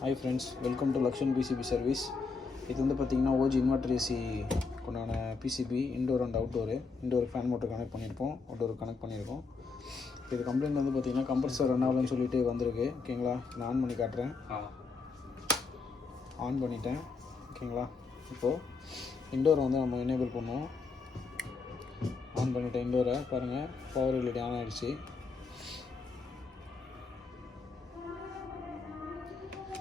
Hi friends, welcome to Lakshan PCB service. இது வந்து பார்த்தீங்கன்னா ஓஜி இன்வெர்டர் ஏசி கொண்டான PCB indoor and outdoor. Indoor fan motor connect பண்ணியிருப்போம், outdoor connect பண்ணியிருக்கோம். இது கம்ப்ளைண்ட் வந்து பார்த்தீங்கன்னா கம்ப்ரஸர் ரன் ஆகலன்னு சொல்லிட்டு வந்திருக்கு. ஓகேங்களா, நான் ஆன் பண்ணி காட்டுறேன். ஆன் பண்ணிட்டேன். ஓகேங்களா, இப்போது இன்டோரை வந்து நம்ம எனேபிள் பண்ணுவோம். ஆன் பண்ணிட்டேன் இன்டோரை. பாருங்கள், பவர் எல்இடி ஆன் ஆகிடுச்சு.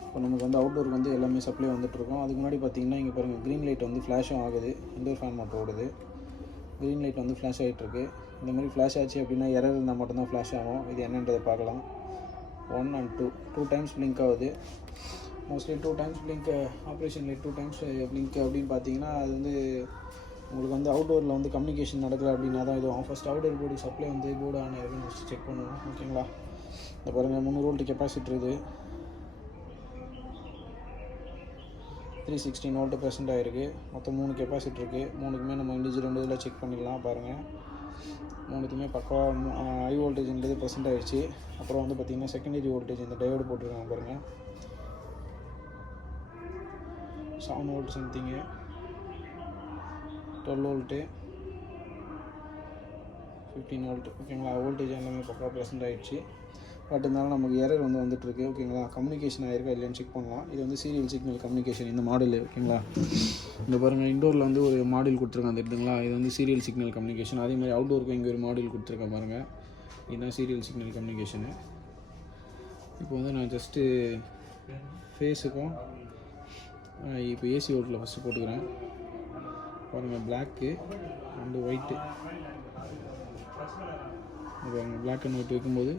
இப்போ நமக்கு வந்து அவுட்டோருக்கு வந்து எல்லாமே சப்ளை வந்துட்டுருக்கோம். அதுக்கு முன்னாடி பார்த்தீங்கன்னா இங்கே பாருங்கள், க்ரீன் லைட் வந்து ஃப்ளாஷும் ஆகுது. இன்டோர் ஃபேன் மோட்டர் ஓடுது. க்ரீன் லைட் வந்து ஃப்ளாஷ் ஆகிட்டுருக்கு. இந்த மாதிரி ஃப்ளாஷ் ஆச்சு அப்படின்னா எரர் இருந்தால் மட்டும்தான் ஃப்ளாஷ் ஆகும். இது என்னன்றதை பார்க்கலாம். 1 and 2 டைம்ஸ் பிளிங்க் ஆகுது. Mostly 2 times blink, operation light 2 times blink அப்படின்னு பார்த்தீங்கன்னா அது வந்து உங்களுக்கு வந்து அவுட்டோரில் வந்து கம்யூனிகேஷன் நடக்கலை அப்படின்னா தான் இதுவும். ஃபஸ்ட் அவுட்டோர் போர்டு சப்ளை வந்து போர்டு ஆன் ஆகிருக்குன்னு ஃபஸ்ட்டு செக் பண்ணுவோம். ஓகேங்களா, இந்த பாருங்கள் 300 வோல்ட் கெப்பாசிட்டர் இது 316 வோல்ட்டு ப்ரெசென்ட் ஆகிருக்கு. மொத்தம் 3 கெப்பாசிட்டர் இருக்குது. 3க்குமே நம்ம இண்டிவிஜுவல் இதில் செக் பண்ணிடலாம். பாருங்கள், 3த்துமே பக்காவாக ஹை வோல்டேஜ்ன்றது ப்ரெசென்ட் ஆகிடுச்சு. அப்புறம் வந்து பார்த்திங்கன்னா செகண்டரி வோல்டேஜ் இந்த டயோடு போட்டிருக்காங்க பாருங்கள், 7 வோல்ட் சம்திங்கு, 12 வோல்ட்டு, 15 வோல்ட். ஓகேங்களா, வோல்டேஜ் எல்லாமே பக்காவாக ப்ரெசென்ட் ஆகிடுச்சு. பட் இருந்தாலும் நமக்கு எரர் வந்து வந்துட்டுருக்கு. ஓகேங்களா, கம்யூனிகேஷன் ஆகிருக்கா இல்லைன்னு செக் பண்ணலாம். இது வந்து சீரியல் சிக்னல் கம்யூனிகேஷன் இந்த மாடல். ஓகேங்களா, இந்த பாருங்கள், இன்டோரில் வந்து ஒரு மாடல் கொடுத்துருக்காங்க தெரியுதுங்களா, இது வந்து சீரியல் சிக்னல் கம்யூனிகேஷன். அதே மாதிரி அவுட்டோருக்கு இங்கே ஒரு மாடல் கொடுத்துருக்கேன் பாருங்கள், இதுதான் சீரியல் சிக்னல் கம்யூனிகேஷனு. இப்போ வந்து நான் ஜஸ்ட்டு ஃபேஸுக்கும் இப்போ ஏசி வோல்ட்டில் ஃபஸ்ட்டு போட்டுக்கிறேன். பாருங்கள், பிளாக்கு அண்டு ஒயிட்டு. பாருங்கள், பிளாக் அண்ட் ஒயிட் வைக்கும்போது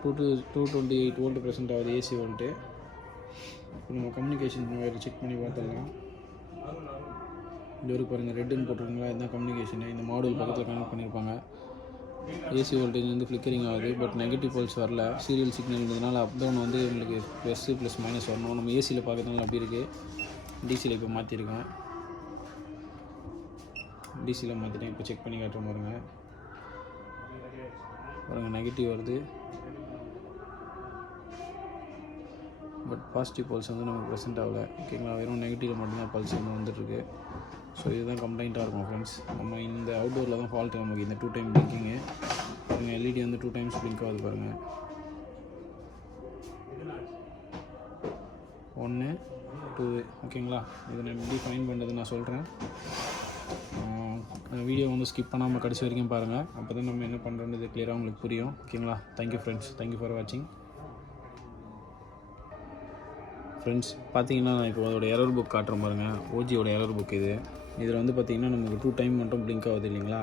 228 வோல்ட் ப்ரெசென்ட் ஆகுது ஏசி வோல்ட்டு. இப்போ நம்ம கம்யூனிகேஷன் வேறு செக் பண்ணி பார்த்துடலாம். இந்த ஒரு பாருங்கள், ரெட்டுன்னு போட்டிருக்கீங்களா, இதுதான் கம்யூனிகேஷனு. இந்த மாடல் பக்கத்தில் கனெக்ட் பண்ணியிருப்பாங்க. ஏசி வோல்டேஜ் வந்து ஃப்ளிக்கரிங் ஆகுது, பட் நெகட்டிவ் போல்ஸ் வரல. சீரியல் சிக்னல்ன்றதுனால அப் டவுன் வந்து உங்களுக்கு ப்ளஸ் மைனஸ் வரணும். நம்ம ஏசியில் பார்க்கறதுனால அப்படி இருக்குது. டிசியில் இப்போ மாற்றிருக்கேன். டிசியில் மாற்றிட்டேன். இப்போ செக் பண்ணி காட்டுற பாருங்கள். பாருங்கள், நெகட்டிவ் வருது, பட் பாசிட்டிவ் பல்ஸ் வந்து நமக்கு ப்ரெசென்ட் ஆகலை. ஓகேங்களா, வெறும் நெகட்டிவில் மட்டும்தான் பல்ஸ் வந்து வந்துட்டுருக்கு. ஸோ இதுதான் கம்ப்ளைண்ட்டாக இருக்கும் ஃப்ரெண்ட்ஸ். நம்ம இந்த அவுட்டோரில் தான் ஃபால்ட்டு நமக்கு. இந்த 2 டைம் பிளிங்கிங்கு பாருங்கள், எல்இடி வந்து 2 டைம்ஸ் பிளிங்க் ஆகுது பாருங்கள். 1 2. ஓகேங்களா, இதை நான் எப்படி ஃபைன் பண்ணுறது நான் சொல்கிறேன். வீடியோ வந்து ஸ்கிப் பண்ணாமல் கடைசி வரைக்கும் பாருங்கள். அப்போ தான் நம்ம என்ன பண்ணுறோன்றது கிளியராக உங்களுக்கு புரியும். ஓகேங்களா, தேங்க்யூ ஃப்ரெண்ட்ஸ், தேங்க்யூ ஃபார் வாட்சிங். ஃப்ரெண்ட்ஸ், பார்த்தீங்கன்னா நான் இப்போ அதோட எரர் புக் காட்டுறேன் பாருங்கள். ஓஜியோட எரர் புக் இது. இதில் வந்து பார்த்திங்கன்னா நமக்கு 2 டைம் மட்டும் பிளிங்க் ஆகுது இல்லைங்களா.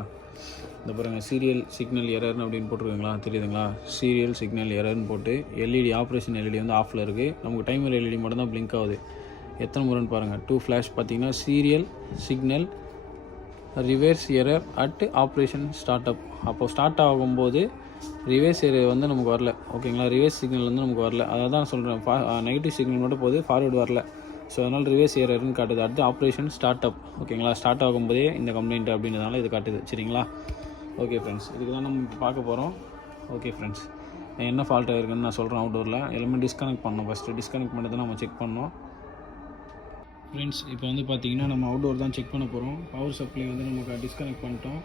இந்த பாருங்கள், சீரியல் சிக்னல் எரர்னு அப்படின்னு போட்டிருக்குங்களா, தெரியுதுங்களா. சீரியல் சிக்னல் எரர்னு போட்டு எல்இடி ஆப்ரேஷன் எல்இடி வந்து ஆஃபில் இருக்குது. நமக்கு டைமர் எல்இடி மட்டும் தான் பிளிங்க் ஆகுது. எத்தனை முறைன்னு பாருங்கள், 2 ஃப்ளாஷ். பார்த்தீங்கன்னா serial signal reverse error at operation start up. அப்போது ஸ்டார்ட் ஆகும்போது ரிவர்ஸ் எரர் வந்து நமக்கு வரல. ஓகேங்களா, ரிவர்ஸ் சிக்னல் வந்து நமக்கு வரல. அதை தான் சொல்கிறேன், நெகட்டிவ் சிக்னல் மட்டும் போகுது, ஃபார்வேர்டு வரல. ஸோ அதனால் ரிவர்ஸ் எரர்னு காட்டுது. அடுத்து ஆப்ரேஷன் ஸ்டார்ட் அப். ஓகேங்களா, ஸ்டார்ட் ஆகும்போதே இந்த கம்ப்ளைண்ட் அப்படின்றதுனால இது காட்டுது. சரிங்களா, ஓகே ஃப்ரெண்ட்ஸ், இதுக்கு தான் நம்ம இப்போ பார்க்க போகிறோம். ஓகே ஃப்ரெண்ட்ஸ், என்ன ஃபால்ட் ஆகிருக்குன்னு நான் சொல்கிறேன். அவுட்டோரில் எல்லாமே டிஸ்கனெக்ட் பண்ணோம். ஃபஸ்ட்டு டிஸ்கனெக்ட் பண்ணி தான் நம்ம செக் பண்ணோம். ஃப்ரெண்ட்ஸ், இப்போ வந்து பார்த்திங்கன்னா நம்ம அவுட்டோர் தான் செக் பண்ண போகிறோம். பவர் சப்ளை வந்து நமக்கு டிஸ்கனெக்ட் பண்ணிட்டோம்.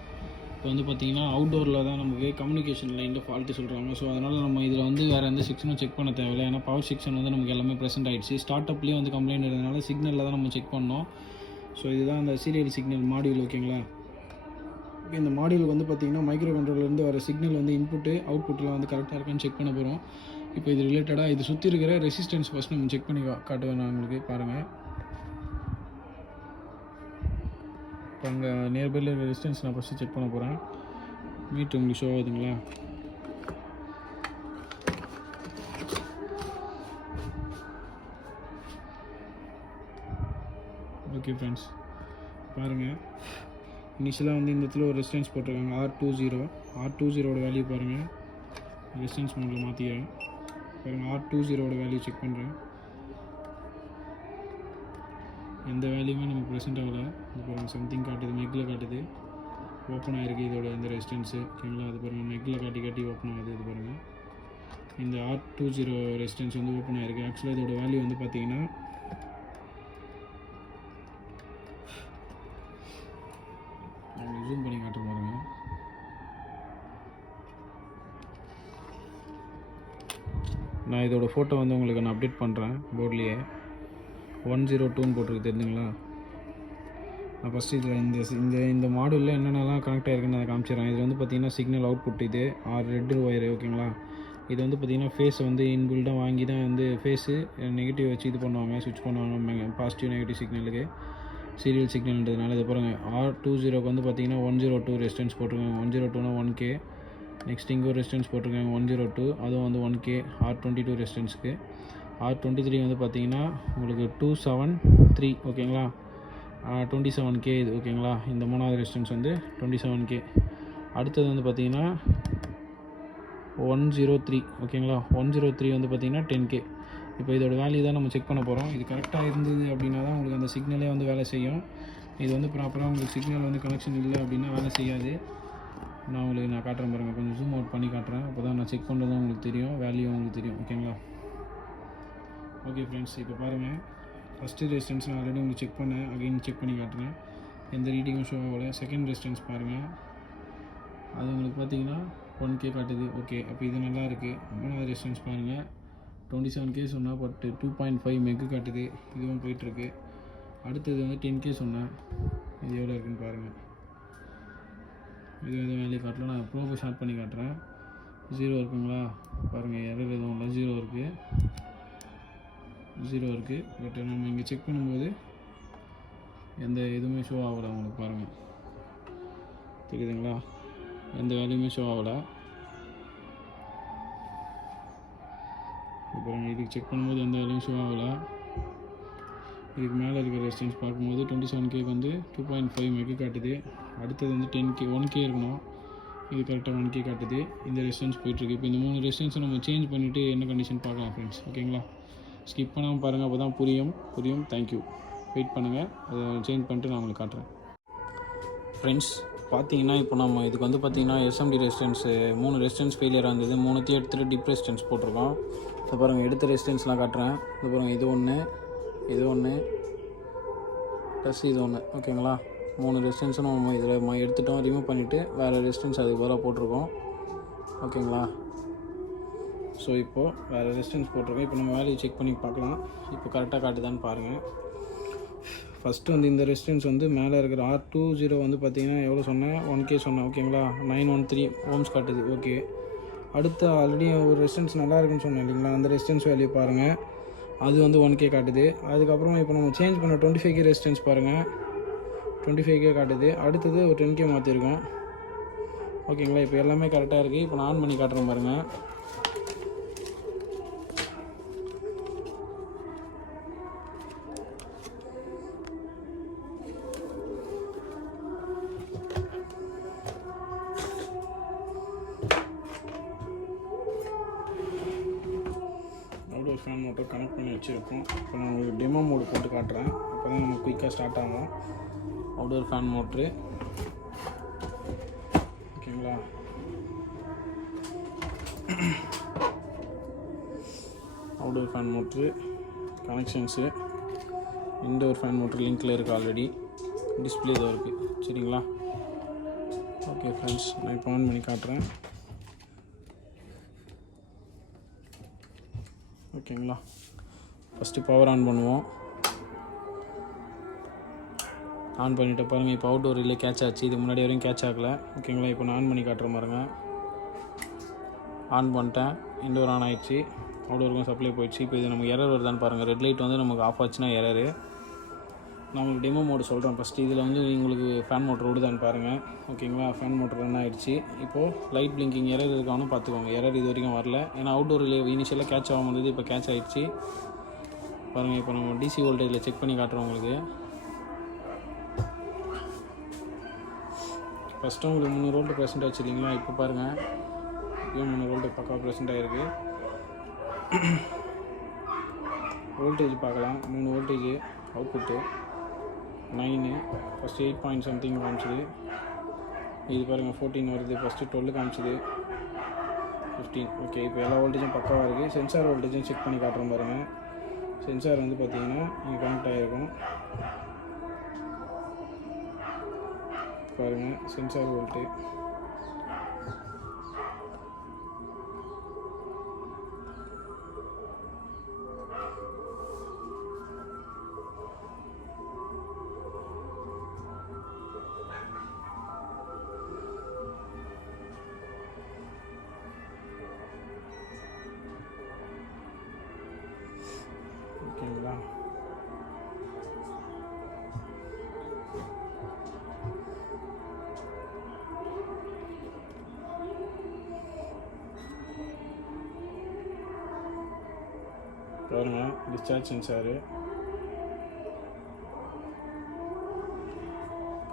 இப்போ வந்து பார்த்திங்கன்னா அவுட்டோரில் தான் நமக்கு கம்யூனிகேஷன் லைனில் ஃபால்ட்டு சொல்கிறாங்க. ஸோ அதனால் நம்ம இதில் வந்து வேறு எந்த செக்ஷனும் செக் பண்ண தேவையில்லை. ஏன்னா பவர் செக்ஷன் வந்து நமக்கு எல்லாமே ப்ரெசென்ட் ஆகிடுச்சு. ஸ்டார்ட் அப்லேயே வந்து கம்ப்ளைண்ட் இருந்ததுனால சிக்னலில் தான் நம்ம செக் பண்ணோம். ஸோ இதுதான் அந்த சீரியல் சிக்னல் மாடியூல். ஓகேங்களா, இந்த மாடியூல் வந்து பார்த்திங்கன்னா மைக்ரோ கண்ட்ரோலர்லேருந்து வர சிக்னல் வந்து இன்புட்டு அவுட்புட்டில் வந்து கரெக்டாக இருக்கான்னு செக் பண்ண போகிறோம். இப்போ இது ரிலேட்டடாக இது சுற்றி இருக்கிற ரெசிஸ்டன்ஸ் ஃபஸ்ட் நம்ம செக் பண்ணி காட்டுவேன் நான் உங்களுக்கு. பாருங்கள், இப்போ அங்கே நியர்பையில் ரெசிஸ்டன்ஸ் நான் ஃபஸ்ட்டு செக் பண்ண போகிறேன். மீட்ரு உங்களுக்கு ஷோ ஆகுதுங்களா. ஓகே ஃப்ரெண்ட்ஸ், பாருங்கள், இனிஷியலாக வந்து இந்த இடத்துல ஒரு ரெசிஸ்டன்ஸ் போட்டிருக்காங்க R20 வேல்யூ பாருங்கள். ரெசிஸ்டன்ஸ் மோடில் மாற்றிக்கிறேன். பாருங்கள், R20 வேல்யூ செக் பண்ணுறேன். எந்த வேல்யூமே நமக்கு ப்ரெசென்ட் ஆகலை. இது பாருங்கள், சம்திங் காட்டுது, நெக்கில் காட்டுது, ஓப்பன் ஆகிருக்கு இதோட இந்த ரெசிஸ்டன்ஸு. ஓகேங்களா, அது பாருங்கள், நெக்கில் காட்டி ஓப்பன் ஆகுது. இது பாருங்கள், இந்த R20 ரெசிஸ்டன்ஸ் வந்து ஓப்பன் ஆகிருக்கு. ஆக்சுவலாக இதோட வேல்யூ வந்து பார்த்தீங்கன்னா ஜூம் பண்ணி காட்ட பாருங்க. நான் இதோட ஃபோட்டோ வந்து உங்களுக்கு நான் அப்டேட் பண்ணுறேன் போர்ட்லேயே. 102ன்னு போட்டிருக்கு தெரிஞ்சுங்களா. நான் ஃபஸ்ட்டு இதில் இந்த மாடலில் என்னென்னலாம் கனெக்ட் ஆகிருக்குன்னு அதை காமிச்சிடுறேன். இது வந்து பார்த்திங்கன்னா சிக்னல் அவுட்புட், இது ரெட் ஒயரு ஓகேங்களா. இது வந்து பார்த்திங்கன்னா ஃபேஸை வந்து இன்பில்டாக வாங்கி தான் வந்து ஃபேஸு நெகட்டிவ் வச்சு இது பண்ணுவாங்க, ஸ்விட்ச் பண்ணுவாங்க பாசிட்டிவ் நெகட்டிவ் சிக்னலுக்கு, சீரியல் சிக்னல்ன்றதுனால. இது பாருங்கள் R20க்கு வந்து பார்த்திங்கன்னா 102 ரெசிஸ்டன்ஸ் போட்டிருக்காங்க. 102னா 1K. நெக்ஸ்ட் இங்கே ஒரு ரெசிஸ்டன்ஸ் போட்டிருக்காங்க 102, அதுவும் வந்து 1K. R22 ரெசிஸ்டன்ஸுக்கு. R23 வந்து பார்த்திங்கன்னா உங்களுக்கு 273 ஓகேங்களா. 27K இது ஓகேங்களா. இந்த மூணாவது ரெசிஸ்டன்ஸ் வந்து 27K. அடுத்தது வந்து பார்த்திங்கன்னா 103 ஓகேங்களா. 103 வந்து பார்த்திங்கன்னா 10K. இப்போ இதோட வேல்யூ தான் நம்ம செக் பண்ண போகிறோம். இது கரெக்டாக இருந்தது அப்படின்னா தான் உங்களுக்கு அந்த சிக்னலே வந்து வேலை செய்யும். இது வந்து ப்ராப்பராக உங்களுக்கு சிக்னல் வந்து கனெக்ஷன் இல்லை அப்படின்னா வேலை செய்யாது. நான் காட்டுறேன் பாருங்கள், கொஞ்சம் ஜூம் அவுட் பண்ணி காட்டுறேன். அப்போ தான் நான் செக் பண்ணுறது உங்களுக்கு தெரியும், வேல்யூ உங்களுக்கு தெரியும் ஓகேங்களா. ஓகே ஃப்ரெண்ட்ஸ், இப்போ பாருங்கள், ஃபஸ்ட்டு ரெசிஸ்டன்ஸ் நான் ஆல்ரெடி உங்களுக்கு செக் பண்ணேன், அகைன் செக் பண்ணி காட்டுறேன். எந்த ரீடிங்கும் ஷோ ஆகல. செகண்ட் ரெசிஸ்டன்ஸ் பாருங்கள், அது உங்களுக்கு பார்த்தீங்கன்னா 1K காட்டுது. ஓகே, அப்போ இது நல்லா இருக்குது. மூணாவது ரெசிஸ்டன்ஸ் பாருங்கள், 27K சொன்னால் பட் 2.5 மெக்கு காட்டுது. இதுவும் போயிட்டுருக்கு. அடுத்தது வந்து 10K சொன்னேன், இது எவ்வளோ இருக்குதுன்னு பாருங்கள். இது எதுவும் வேலையை காட்டல. நான் ப்ரோபை ஷார்ட் பண்ணி காட்டுறேன். 0 இருக்குங்களா பாருங்கள், எரர் எதுவும் இல்லை, 0 இருக்குது. பட் நம்ம இங்கே செக் பண்ணும்போது எந்த எதுவுமே ஷோ ஆகலை. உங்களுக்கு பாருங்கள் தெரியுதுங்களா, எந்த வேலையுமே ஷோ ஆகலை. இப்போ இதுக்கு செக் பண்ணும்போது எந்த வேலையும் ஷோ ஆகலை. இதுக்கு மேலே இருக்கிற ரெசிஸ்டன்ஸ் பார்க்கும்போது 27K வந்து 2.5 மெக்கு காட்டுது. அடுத்தது வந்து 10K 1K இருக்கணும், இது கரெக்டாக 1K காட்டுது. இந்த ரெசிஸ்டன்ஸ் போயிட்டுருக்கு. இப்போ இந்த 3 ரெசிஸ்டன்ஸை நம்ம சேஞ்ச் பண்ணிவிட்டு என்ன கண்டிஷன் பார்க்கலாம் ஃப்ரெண்ட்ஸ் ஓகேங்களா. ஸ்கிப் பண்ணாமல் பாருங்கள், அப்போ தான் புரியும். தேங்க்யூ. வெயிட் பண்ணுங்கள், அதை சேஞ்ச் பண்ணிட்டு நான் உங்களுக்கு காட்டுறேன். ஃப்ரெண்ட்ஸ் பார்த்தீங்கன்னா இப்போ நம்ம இதுக்கு வந்து பார்த்திங்கன்னா SMD ரெசிஸ்டன்ஸு 3 ரெசிஸ்டன்ஸ் ஃபெயிலியராக இருந்தது. 3த்தையும் எடுத்துகிட்டு டிப் ரெசிஸ்டன்ஸ் போட்டிருக்கோம். இப்போ பாருங்கள், எடுத்த ரெசிஸ்டன்ஸ்லாம் காட்டுறேன். இப்போ பாருங்கள், இது ஒன்று ப்ளஸ் இது ஒன்று ஓகேங்களா. 3 ரெசிஸ்டன்ஸும் நம்ம இதில் எடுத்துட்டோம், ரிமூவ் பண்ணிவிட்டு வேறு ரெசிஸ்டன்ஸ் அதுக்கு பதிலாக போட்டிருக்கோம் ஓகேங்களா. ஸோ இப்போது வேறு ரெசிஸ்டன்ஸ் போட்டிருக்கோம். இப்போ நம்ம வேல்யூ செக் பண்ணி பார்க்கலாம். இப்போ கரெக்டாக காட்டுதான்னு பாருங்கள். ஃபஸ்ட்டு வந்து இந்த ரெசிஸ்டன்ஸ் வந்து மேலே இருக்கிற R20 வந்து பார்த்திங்கன்னா எவ்வளோ சொன்னேன், 1K சொன்னேன் ஓகேங்களா. 913 ஓம்ஸ் காட்டுது. ஓகே, அடுத்து ஆல்ரெடி ஒரு ரெசிஸ்டன்ஸ் நல்லா இருக்குன்னு சொன்னேன் இல்லைங்களா, அந்த ரெசிஸ்டன்ஸ் வேல்யூ பாருங்கள், அது வந்து 1K காட்டுது. அதுக்கப்புறம் இப்போ நம்ம சேஞ்ச் பண்ண 25K ரெசிஸ்டன்ஸ் பாருங்கள், 25K காட்டுது. அடுத்தது ஒரு 10K மாற்றிருக்கோம் ஓகேங்களா. இப்போ எல்லாமே கரெக்டாக இருக்குது. இப்போ நான் ஆன் பண்ணி காட்டுறேன் பாருங்கள். ஃபேன் மோட்டர் கனெக்ட் பண்ணி வச்சுருக்கோம். இப்போ நான் உங்களுக்கு டெமோ மோடு போட்டு காட்டுறேன், அப்போ தான் நம்ம குயிக்காக ஸ்டார்ட் ஆகும். அவுடோர் ஃபேன் மோட்ரு ஓகேங்களா. Outdoor fan motor connections, indoor fan motor லிங்க்கில் இருக்குது, ஆல்ரெடி டிஸ்பிளே தான் இருக்குது சரிங்களா. ஓகே ஃப்ரெண்ட்ஸ், நான் இப்போ ஆன் பண்ணி காட்டுறேன் ஓகேங்களா. ஃபஸ்ட்டு பவர் ஆன் பண்ணுவோம். ஆன் பண்ணிவிட்டு பாருங்கள், இப்போ அவுட்டோர் ரிலே கேட்ச் ஆச்சு. இது முன்னாடி வரையும் கேட்ச் ஆகலை ஓகேங்களா. இப்போ நான் ஆன் பண்ணி காட்டுறேன் பாருங்கள். ஆன் பண்ணிட்டேன், இன்டோர் ஆன் ஆகிடுச்சு, அவுட்டோருக்கும் சப்ளை போயிடுச்சு. இப்போ இது நமக்கு எரர் வருதான்னு பாருங்கள். ரெட் லைட் வந்து நமக்கு ஆஃப் ஆச்சுன்னா எரரு. நான் உங்களுக்கு டெமோ மோடு சொல்கிறேன். ஃபஸ்ட்டு இதில் வந்து உங்களுக்கு ஃபேன் மோட்டர் ஓடுதான்னு பாருங்கள் ஓகேங்களா. ஃபேன் மோட்டர் ரன் ஆகிடுச்சு. இப்போது லைட் பிளிங்கிங் எரர் இருக்கானு பார்த்துக்கோங்க. எரர் இது வரைக்கும் வரல, ஏன்னா அவுட்டோர் இனிஷியலாக கேட்ச் ஆகாமல் இருந்தது, இப்போ கேட்ச் ஆகிடுச்சு பாருங்கள். இப்போ நம்ம DC வோல்டேஜில் செக் பண்ணி காட்டுறோம் உங்களுக்கு. ஃபஸ்ட்டு உங்களுக்கு 300 வோல்ட் ப்ரெசென்ட் ஆச்சு இல்லைங்களா. இப்போ பாருங்கள், இப்போயும் 300 வோல்ட் பக்கா ப்ரெசென்ட் ஆகிருக்கு. வோல்டேஜ் பார்க்கலாம், 3 voltage output 9, first 8 point something காமிச்சிது. இது பாருங்கள் 14 வருது, ஃபஸ்ட்டு 12 காமிச்சிது, 15. ஓகே, இப்போ எல்லா வோல்டேஜும் பக்காவாக இருக்குது. சென்சார் வோல்டேஜும் செக் பண்ணி காட்டுறோம் பாருங்கள். சென்சார் வந்து பார்த்தீங்கன்னா இங்கே கனெக்ட் ஆகிருக்கும் பாருங்கள். சென்சார் வோல்ட்டு ஓகேங்களா. பாருங்கள் டிஸ்சார்ஜ் சென்சாரு.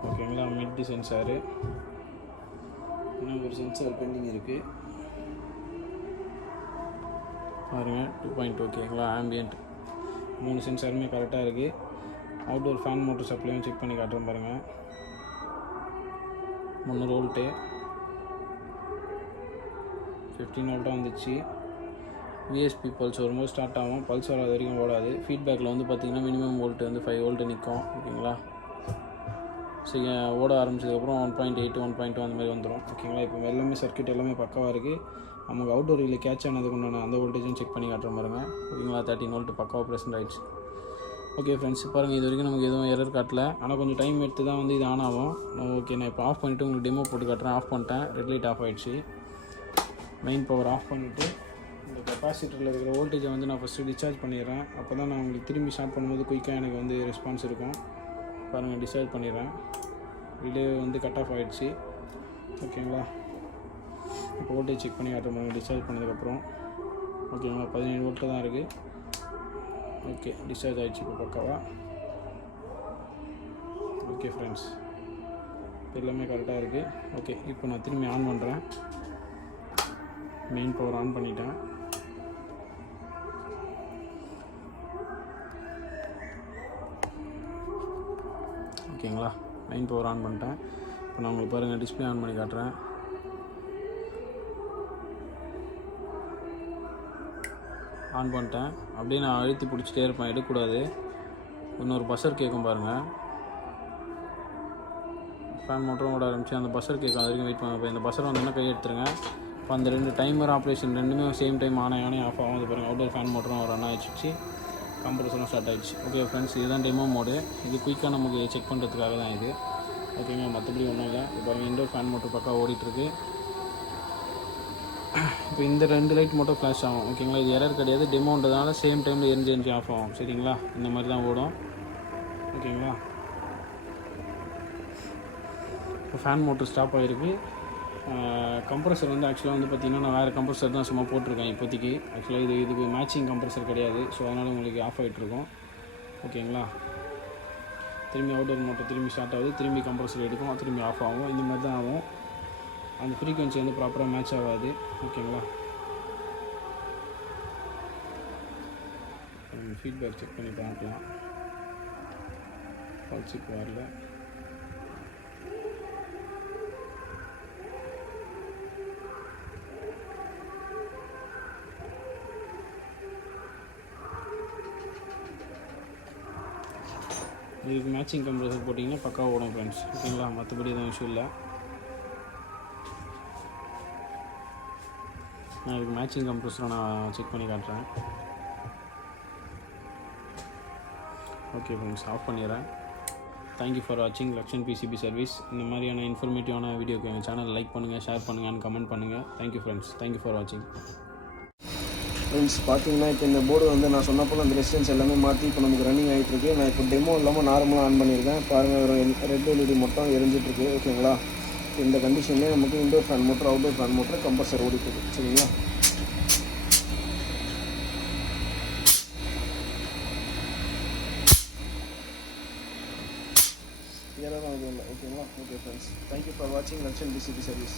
ஓகேங்களா. Mid sensor. இன்னும் ஒரு சென்சார் பெண்டிங் இருக்குது பாருங்கள். 2.2 ஓகேங்களா. ஆம்பியன்ட் 3 சென்சாருமே கரெக்டாக இருக்குது. அவுட்டோர் ஃபேன் மோட்டர் சப்ளையும் செக் பண்ணி காட்டுறோம் பாருங்கள். 300 வோல்ட்டு 15 வோல்ட்டாக வந்துச்சு. விஎஸ்பி பல்ஸ் வரும்போது ஸ்டார்ட் ஆகும். பல்ஸ் வராது வரைக்கும் ஓடாது. ஃபீட்பேக்கில் வந்து பார்த்திங்கன்னா மினிமம் வோல்ட்டு வந்து 5 வோல்ட்டு நிற்கும். ஓகேங்களா. சரி, ஓட ஆரம்பிச்சதுக்கப்புறம் 1.8 1.2 அந்த மாதிரி வந்துடும். ஓகேங்களா. இப்போ எல்லாமே சர்க்கியூட் எல்லாமே பக்காவாக இருக்குது. நமக்கு அவுட்டோர் இதில் கேட்ச் ஆனதுக்கு உண்டான அந்த வோல்டேஜும் செக் பண்ணி காட்டுற பாருங்க. ஓகேங்களா. 13 வோல்ட்டு பக்காவாக ப்ரெசென்ட் ஆகிடுச்சு. ஓகே ஃப்ரெண்ட்ஸ், பாருங்கள். இது வரைக்கும் நமக்கு எதுவும் எரர் காட்டல. ஆனால் கொஞ்சம் டைம் எடுத்து தான் வந்து இது ஆன் ஆகும். ஓகே, நான் இப்போ ஆஃப் பண்ணிவிட்டு உங்களுக்கு டெமோ போட்டு காட்டுறேன். ஆஃப் பண்ணிட்டேன். ரெட் லைட் ஆஃப் ஆகிடுச்சு. மெயின் பவர் ஆஃப் பண்ணிவிட்டு இந்த கெப்பாசிட்டரில் இருக்கிற வோல்டேஜை வந்து நான் ஃபஸ்ட்டு டிஸ்சார்ஜ் பண்ணிடுறேன். அப்போ தான் நான் உங்களுக்கு திரும்பி ஸ்டார்ட் பண்ணும்போது குயிக்காக எனக்கு வந்து ரெஸ்பான்ஸ் இருக்கும். பாருங்கள், டிஸ்சார்ஜ் பண்ணிடுறேன். ரிலே வந்து கட் ஆஃப் ஆகிடுச்சு. ஓகேங்களா. இப்போ வோல்டேஜ் செக் பண்ணி காட்டுற மாதிரி டிஸ்சார்ஜ் பண்ணதுக்கப்புறம். ஓகேங்களா. 17 வோல்ட்டு தான் இருக்குது. ஓகே, டிஸ்சார்ஜ் ஆகிடுச்சு இப்போ பக்காவா. ஓகே ஃப்ரெண்ட்ஸ், எல்லாமே கரெக்டாக இருக்குது. ஓகே, இப்போ நான் திரும்பி ஆன் பண்ணுறேன். மெயின் பவர் ஆன் பண்ணிட்டேன். ஓகேங்களா. மெயின் பவர் ஆன் பண்ணிட்டேன். இப்போ நான் உங்களுக்கு பாருங்கள் டிஸ்பிளே ஆன் பண்ணி காட்டுறேன். ஆன் பண்ணிட்டேன். அப்படியே நான் அழுத்தி பிடிச்சிட்டே இருப்பேன், எடுக்கக்கூடாது. இன்னொரு பஸ்ஸர் கேட்கும் பாருங்கள். ஃபேன் மோட்டரும் ஓட ஆரம்பிச்சு அந்த பஸ்ஸர் கேட்கும். அது வரைக்கும் வெயிட் பண்ணுங்க. இப்போ இந்த பஸ்ஸர் வந்தோன்னா கை எடுத்துருங்க. இப்போ அந்த 2 டைமர் ஆப்ரேஷன் ரெண்டுமே சேம் டைம் ஆன் ஆஃப் ஆகும். அது பாருங்கள். அவுட்டோர் ஃபேன் மோட்டரும் ரன் ஆகிடுச்சு. கம்ப்ரஸரும் ஸ்டார்ட் ஆகிடுச்சு. ஓகே ஃப்ரெண்ட்ஸ், இதுதான் டெமோ மோடு. இது குயிக்காக நமக்கு செக் பண்ணுறதுக்காக தான் இது. ஓகேங்க, மற்றபடி ஒன்றும் இல்லை. இப்போ இன்டோர் ஃபேன் மோட்டர் பக்கா ஓடிட்டுருக்கு. இப்போ இந்த 2 லைட் மட்டும் ஃப்ளாஷ் ஆகும். ஓகேங்களா. இது எரர் கிடையாது. டெமோன்றதுனால சேம் டைமில் எரிஞ்சு ஆஃப் ஆகும். சரிங்களா. இந்த மாதிரி தான் ஓடும். ஓகேங்களா. இப்போ ஃபேன் மோட்டர் ஸ்டாப் ஆகிருக்கு. கம்ப்ரஸர் வந்து ஆக்சுவலாக வந்து பார்த்திங்கன்னா நான் வேறு கம்ப்ரஸர் தான் சும்மா போட்டிருக்கேன் இப்போதைக்கு. ஆக்சுவலாக இதுக்கு மேட்சிங் கம்ப்ரஸர் கிடையாது. ஸோ அதனால் உங்களுக்கு ஆஃப் ஆகிட்ருக்கும். ஓகேங்களா. திரும்பி அவுட்டோர் மோட்டர் திரும்பி ஸ்டார்ட் ஆகுது. திரும்பி கம்ப்ரஸர் எடுக்கும். திரும்பி ஆஃப் ஆகும். இந்த மாதிரி தான் ஆகும். அந்த ஃப்ரீக்வன்சி வந்து ப்ராப்பராக மேட்ச் ஆகாது. ஓகேங்களா. ஃபீட்பேக் செக் பண்ணி பார்க்கலாம். பல்ஸுக்கு வரல. இதுக்கு மேட்சிங் கம்ப்ரஸர் போட்டிங்கன்னா பக்காவாக ஓடும் ஃப்ரெண்ட்ஸ். ஓகேங்களா. மற்றபடி எதுவும் இஷ்யூ இல்லை. நான் இதுக்கு மேட்சிங் கம்ப்ரஸரை நான் செக் பண்ணி காட்டுறேன். ஓகே ஃப்ரெண்ட்ஸ், ஆஃப் பண்ணிடுறேன். தேங்க்யூ ஃபார் வாட்சிங் லக்ஷன் பிசிபி சர்வீஸ். இந்த மாதிரியான இன்ஃபர்மேட்டிவான வீடியோக்கு எங்கள் சேனல் லைக் பண்ணுங்கள், ஷேர் பண்ணுங்கள் அண்ட் கமெண்ட் பண்ணுங்கள். Thank you friends. தேங்க்யூ ஃபார் வாட்சிங். ஃப்ரெண்ட்ஸ், பார்த்தீங்கன்னா இப்போ இந்த போர்டு வந்து நான் சொன்னப்போ அந்த ரெசிஸ்டன்ஸ் எல்லாமே மாற்றி இப்போ நமக்கு ரன்னிங் ஆகிட்டுருக்கு. நான் இப்போ டெமோ இல்லாமல் நார்மலாக ஆன் பண்ணியிருக்கேன். பாருங்கள், ஒரு ரெட் எல்இடி மட்டும் எரிஞ்சிட்ருக்கு. ஓகேங்களா. இந்த கண்டிஷன்லேயே நமக்கு indoor fan motor, outdoor fan motor, compressor ஓடிட்டுருக்கு. சரிங்களா. இதெல்லாம் எதுவும் இல்லை. ஓகேங்களா. ஓகே ஃப்ரெண்ட்ஸ், தேங்க்யூ ஃபார் வாட்சிங் லக்ஷன் பிசிபி சர்வீஸ்.